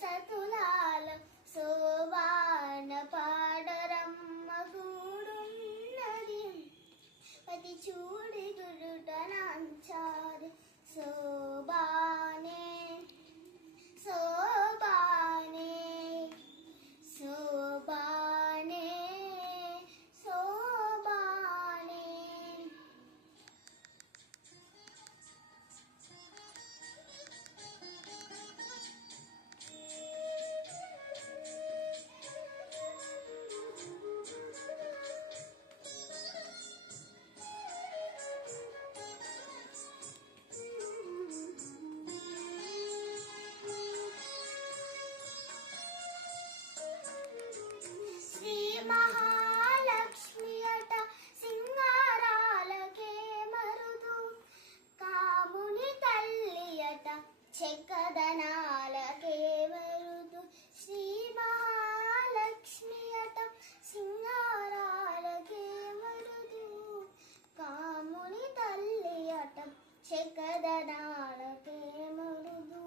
సతులాల శోభాన పాడరమ్మ గూడున్నది పతి చూడి గురుటనాంచారి శోభానే శోభానే శోభానే శోభానే. శ్రీ మహాలక్ష్మి అట సింగారాలకే మరుదు కాముని తల్లి అట చెక్కదనాలకే మరుదు. శ్రీ మహాలక్ష్మి అట సింగారాలకే మరుదు కాముని తల్లి అట చెక్కదనాలకే మరుదు.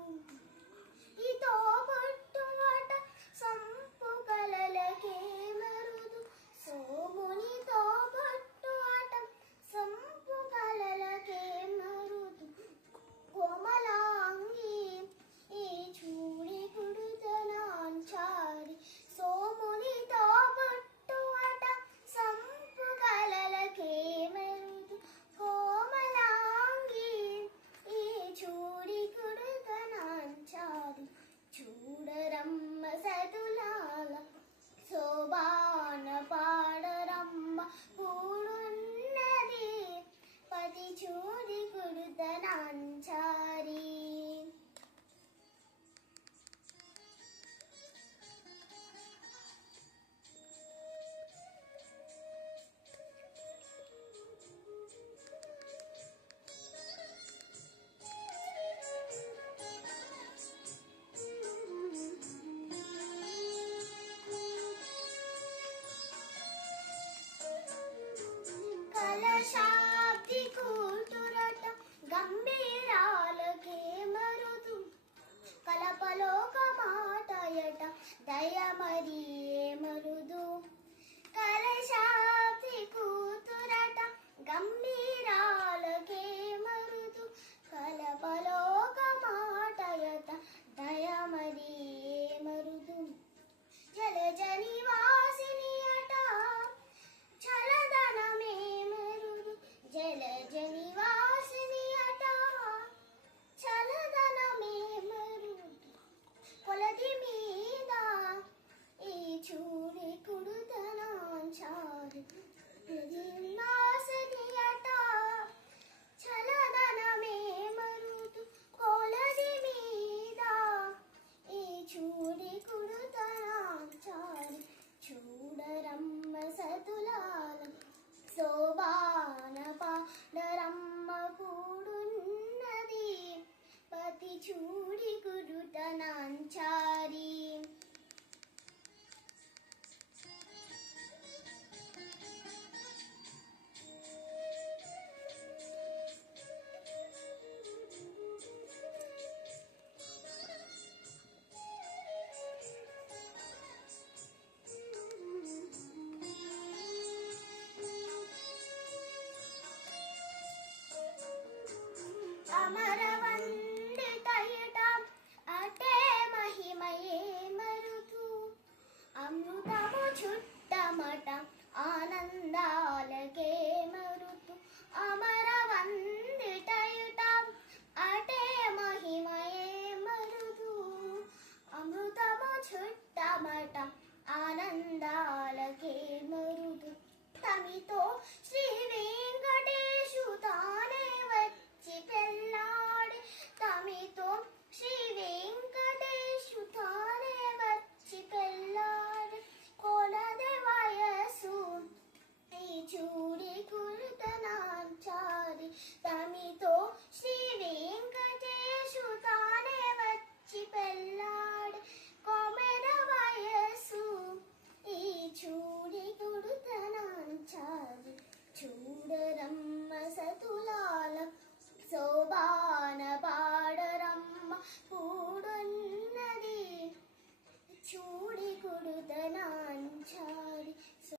ఇతో పట్టుమట సంపు కలలకే మరుదు సోమునితో పట్టు అట సంపు కలలకే మరుదు. కోమలాంగి ఈ చూడి కుడుతనాంచారి సోమునితో పట్టు అట సంపు కలలకే మరుదు. కోమలాంగి ఈ చూడి కుడుతనాంచారి చూడరమ్మ సతులాల శోభాన పాడరమ్మ కూడున్నది పతి చూడి కుడుతనాంచారి. కలశాబ్ది కూతురట గంభీరాలకే మరుదు కలపలోక మాటయట దయమరియే మరుదు. కలశాబ్ది కూతురట గంభీరాలకే మరుదు కలపలోక మాటయట దయమరియే మరుదు. జలజని వాసిని అట చలదనమే మరుదు జలజని వాసిని అట చలదనమే మరుదు. కొలది మీద ఈ చూడి కుడుతనాంచారి వాసిని అట చలదనమే మరుదు. కొలది మీద ఈ చూడి కుడుతనాంచారి చూడరమ్మ సతులాల శోభాన పాడరమ్మ కూడున్నది పతి చూడి కుడుతనాంచారి. అమరవందితయుట అటే మహిమయే మరుదు అమృతము చుట్టమట ఆనందాలకే మరుదు. అమరవందితయుట అటే మహిమయే మరుదు అమృతము చుట్టమట ఆనందాలకే మరుదు. తమితో శ్రీ వెంకటేశు తానే వచ్చి పెళ్ళాడి తమితో శ్రీ వెంకటేశు తానే వచ్చి పెళ్ళాడి. కొలది వయసు ఈ చూడి కుడుతనాంచారి తమితో శ్రీ వెంకటేశు తానే వచ్చి పెళ్ళాడి. కొమెర వయసు ఈ చూడి కుడుతనాంచారి చూడరమ్మ సతులాల శోభాన పాడరమ్మ కూడున్నది చూడి కుడుతనాంచాడి